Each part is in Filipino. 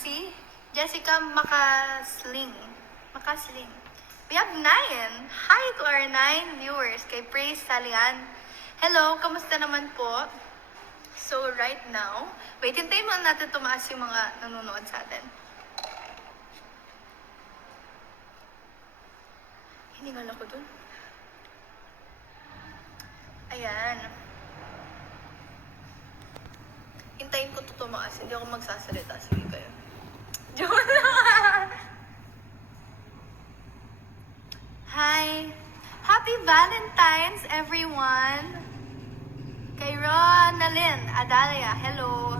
Nancy, Jessica Makasling. Makasling. We have 9. Hi to our 9 viewers. Kay Praise Salian. Hello, kamusta naman po? So right now, wait, hintayin mo natin tumaas yung mga nanonood sa atin. Hiningal ako dun. Ayan. Hintayin ko to tumaas. Hindi ako magsasalita. Sige kayo. Joke lang. Hi. Happy Valentine's, everyone. Kay Ronalyn Adalia. Hello.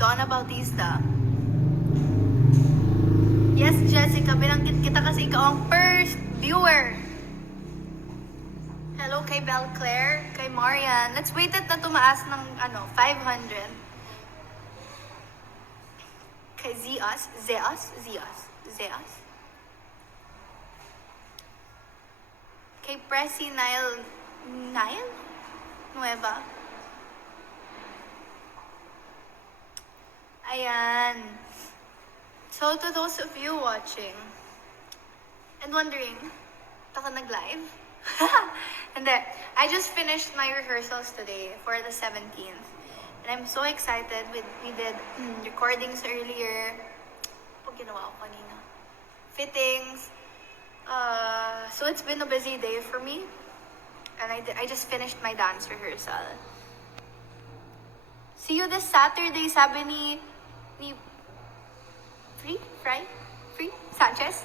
Donna Bautista. Yes, Jessica. Binanggit kita kasi ikaw ang first viewer. Hello kay Belle Claire, kay Marian. Let's wait it na tumaas ng 500. Kay Zeus. Kay Pressy Nile Nueva. Ayan. So to those of you watching and wondering, ako nag-live? Hindi. I just finished my rehearsals today for the 17th. And I'm so excited. We did recordings earlier. Pag ginawa ko kanina. Fittings. So it's been a busy day for me. And I just finished my dance rehearsal. See you this Saturday, sabi ni Free Sanchez?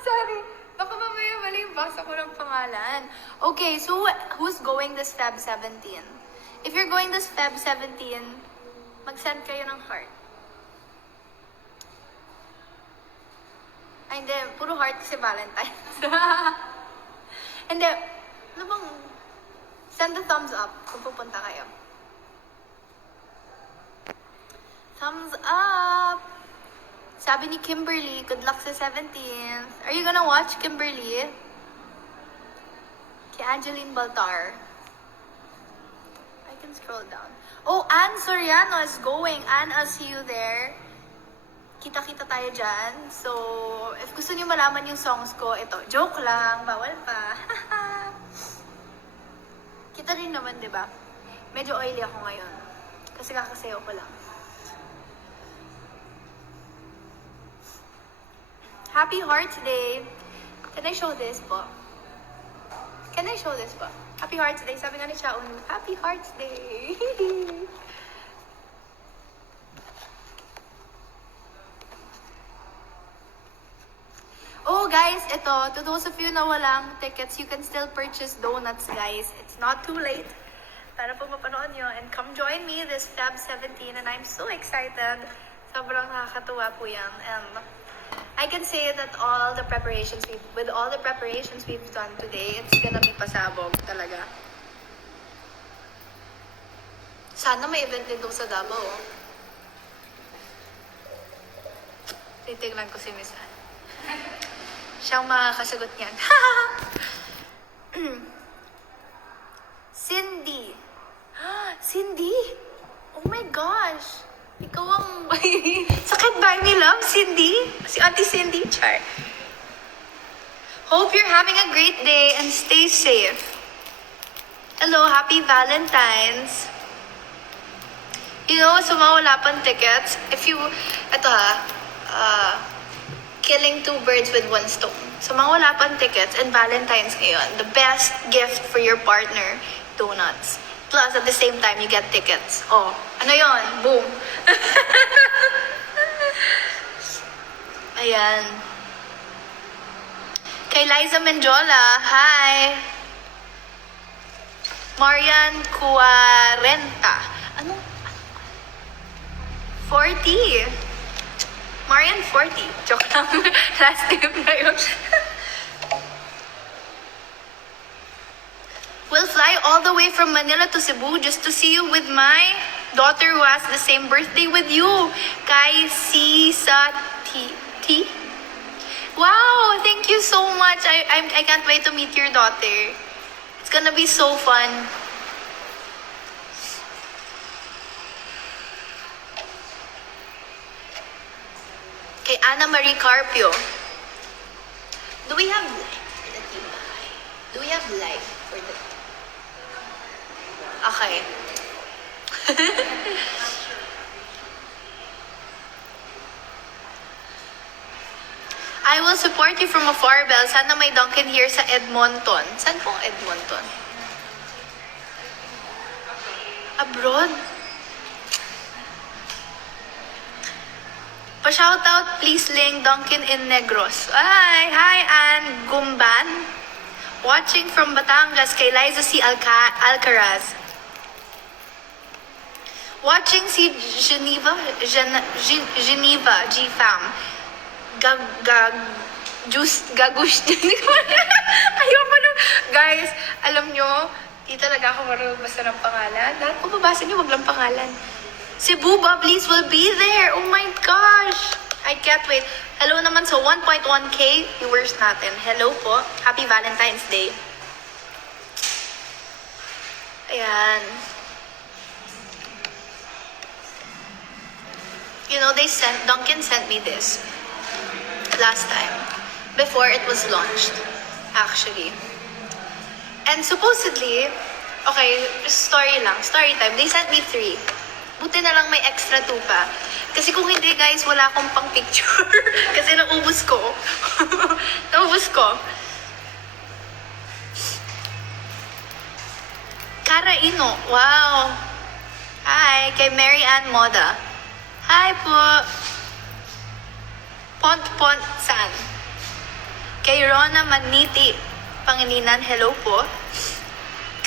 Sorry. Baka mamaya mali yung basa ko ng pangalan. Okay, so who's going this Feb 17? If you're going this Feb 17, mag-send kayo ng heart. Ay, hindi. Puro heart kasi Valentine's. Hindi. Ano bang... Send a thumbs up kung pupunta kayo. Thumbs up! Sabi ni Kimberly, good luck sa 17th. Are you gonna watch, Kimberly? Kay Angeline Baltar. I can scroll down. Oh, Anne Soriano is going. Anne, I'll see you there. Kita-kita tayo dyan. So, if gusto niyo malaman yung songs ko, ito. Joke lang. Bawal pa. Kita rin naman, di ba? Medyo oily ako ngayon. Kasi kakasayo ko lang. Happy Hearts Day! Can I show this po? Can I show this po? Happy Hearts Day. Sabi nga ni Chaun, Happy Hearts Day! Oh guys, ito, to those of you na walang tickets, you can still purchase donuts, guys. It's not too late para po mapanood nyo. And come join me this Feb 17 and I'm so excited. Sobrang nakakatuwa po yan. And I can say that with all the preparations we've done today, it's gonna be pasabog talaga. Sana may event din doon sa Davao. Titignan ko si Miss Anne. Siyang makakasagot niyan. Cindy! Cindy! Oh my gosh! Ikaw ang... Sakit ba ni love, Cindy? Si Auntie Cindy, char. Hope you're having a great day and stay safe. Hello, happy Valentine's. You know, so mawala pang tickets. If you... Ito killing 2 birds with 1 stone. So mawala pang tickets and Valentine's ngayon. The best gift for your partner, donuts. Plus, at the same time, you get tickets. Oh, ano yon? Boom. Ayan. Kay Liza Menjola, hi. Marian 40. Ano? 40. Marian 40. Joke lang. Last name na yun. We'll fly all the way from Manila to Cebu just to see you with my daughter who has the same birthday with you. Kay Sisa T. Wow, thank you so much. I can't wait to meet your daughter. It's gonna be so fun. Kay Ana Marie Carpio. Do we have live for the team bahay? Do we have live for the... Okay. I will support you from afar, Bel. Sana may Dunkin here sa Edmonton. Saan pong Edmonton? Abroad? Pa-shoutout, please, Ling Dunkin in Negros. Hi, Ann Gumban. Watching from Batangas kay Liza C. Alcaraz. Watching si Geneva G-Fam. Gagush. Ayoko na. Guys, alam nyo, di talaga ako marunong basta ng pangalan. Lahat po babasa nyo, wag lang pangalan. Si Booba, please, will be there. Oh my gosh. I can't wait. Hello naman sa 1.1k viewers natin. Hello po. Happy Valentine's Day. Ayan. You know, Dunkin sent me this last time. Before it was launched, actually. And supposedly, okay, story time. They sent me 3. Buti na lang may extra 2 pa. Kasi kung hindi, guys, wala akong pang picture. Kasi naubos ko. Karaino. Wow. Hi, kay Mary Ann Moda. Hi po. Pont San. Kay Rona Magniti Pangilinan, hello po.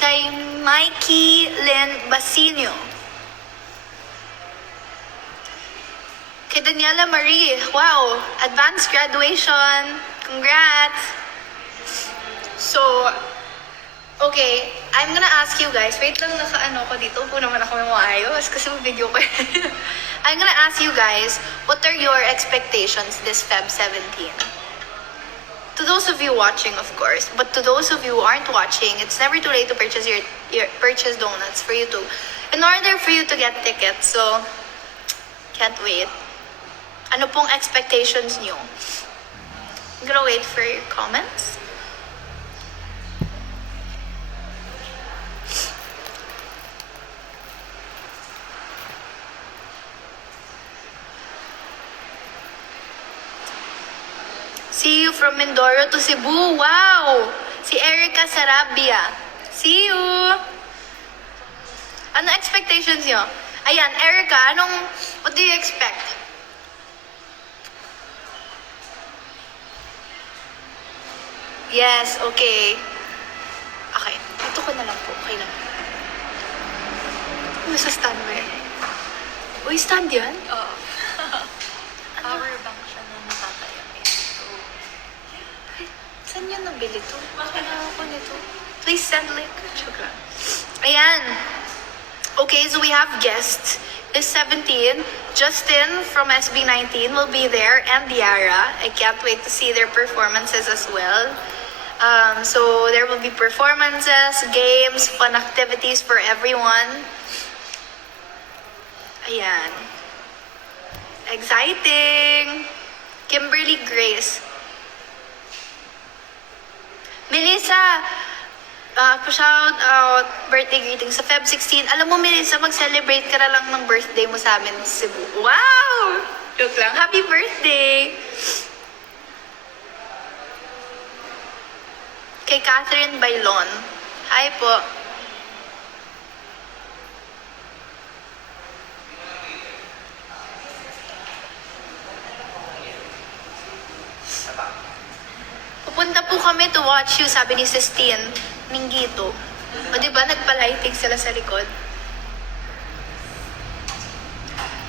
Kay Mikey Lynn Basinio. Kay Daniela Marie, wow, advanced graduation. Congrats. So, okay, I'm gonna ask you guys, wait lang, naka-ano ko dito, po naman ako maayos kasi video ko. I'm gonna ask you guys, what are your expectations this Feb 17? To those of you watching, of course, but to those of you who aren't watching, it's never too late to purchase purchase donuts for you to, in order for you to get tickets. So, can't wait. Ano pong expectations nyo? I'm gonna wait for your comments. See you from Mindoro to Cebu. Wow! Si Erica Sarabia. See you! Ano expectations nyo? Ayan, Erica, what do you expect? Yes, okay. Okay, ito ko na lang po. Okay lang. Nasa stand mo yan? Uy, stand yan? Oo. Power bank siya na natataya. Saan yun nabili to? Kailangan ko nito. Please send link. Joke lang. Ayan. Okay, so we have guests. This 17, Justin from SB19 will be there and Yara. I can't wait to see their performances as well. So there will be performances, games, fun activities for everyone. Ayan. Exciting! Kimberly Grace. Melissa, pa-shout out, birthday greetings sa Feb 16. Alam mo, Melissa, mag-celebrate ka na lang ng birthday mo sa amin sa Cebu. Wow! Joke lang. Happy birthday! Kay Catherine Bailon. Hi po. Pupunta po kami to watch you, sabi ni Sistine Minggito. O diba, nagpalighting sila sa likod?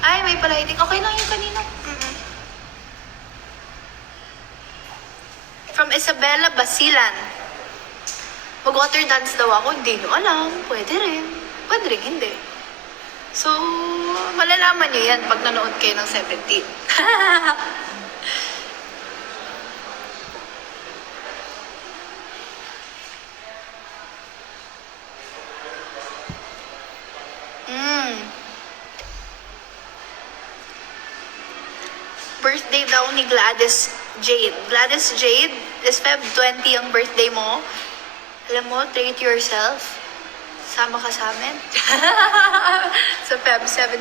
Ay, may palighting. Okay lang yung kanina. From Isabella Basilan. Mag-water dance daw ako. Hindi nyo alam. Pwede rin. Pwede rin, hindi. So, malalaman nyo yan pag nanood kayo ng 17. birthday daw ni Gladys Jade. Gladys Jade, this Feb 20 ang birthday mo. Alam mo, treat yourself. Sama ka sa amin. Sa Feb 17.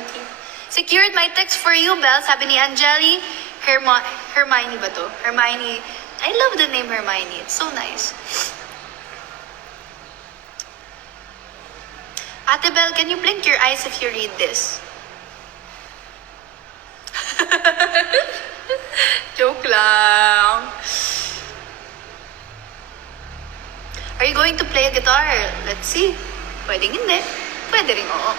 Secured my text for you, Belle. Sabi ni Angeli, Hermione ba to? Hermione. I love the name Hermione. It's so nice. Ate Belle, can you blink your eyes if you read this? Joke lang. Are you going to play a guitar? Let's see. Pwedeng hindi. Pwede rin oo.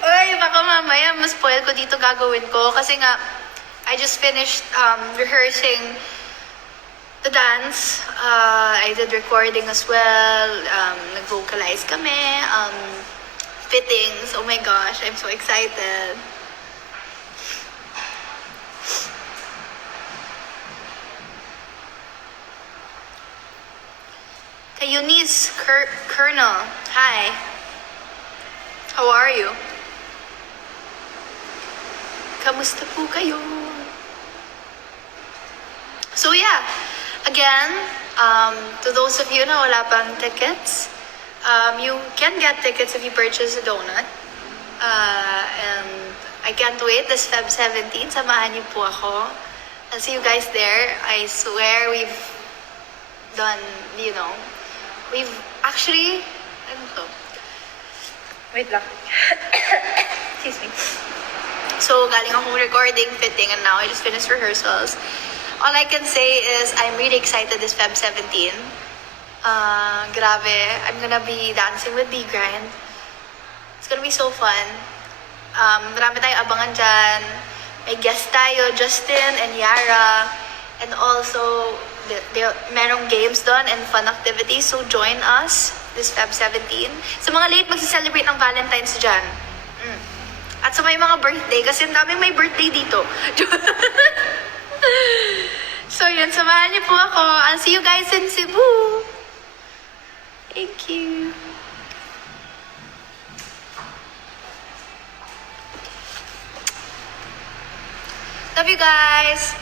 Uy, baka mamaya mas spoil ko dito gagawin ko. Kasi nga, I just finished rehearsing the dance. I did recording as well. Nag-vocalize kami. Fittings. Oh my gosh, I'm so excited. Kay Eunice Colonel, hi. How are you? Kamusta po kayo? So yeah, again, to those of you na wala pang tickets, you can get tickets if you purchase a donut. And I can't wait, this Feb 17, samahan niyo po ako. I'll see you guys there. I swear we've done, we've actually, ano to? Wait lang. Excuse me. So, galing akong recording, fitting, and now I just finished rehearsals. All I can say is I'm really excited this Feb 17. Grabe. I'm gonna be dancing with D-Grind. It's gonna be so fun. Marami tayong abangan dyan. May guest tayo, Justin and Yara. And also, merong games doon and fun activities. So, join us this Feb 17. Sa mga late magsi-celebrate ng Valentine's dyan. At sa may mga birthday, kasi ang daming may birthday dito. So, yun. Samahan niyo po ako. I'll see you guys in Cebu. Thank you. Love you guys.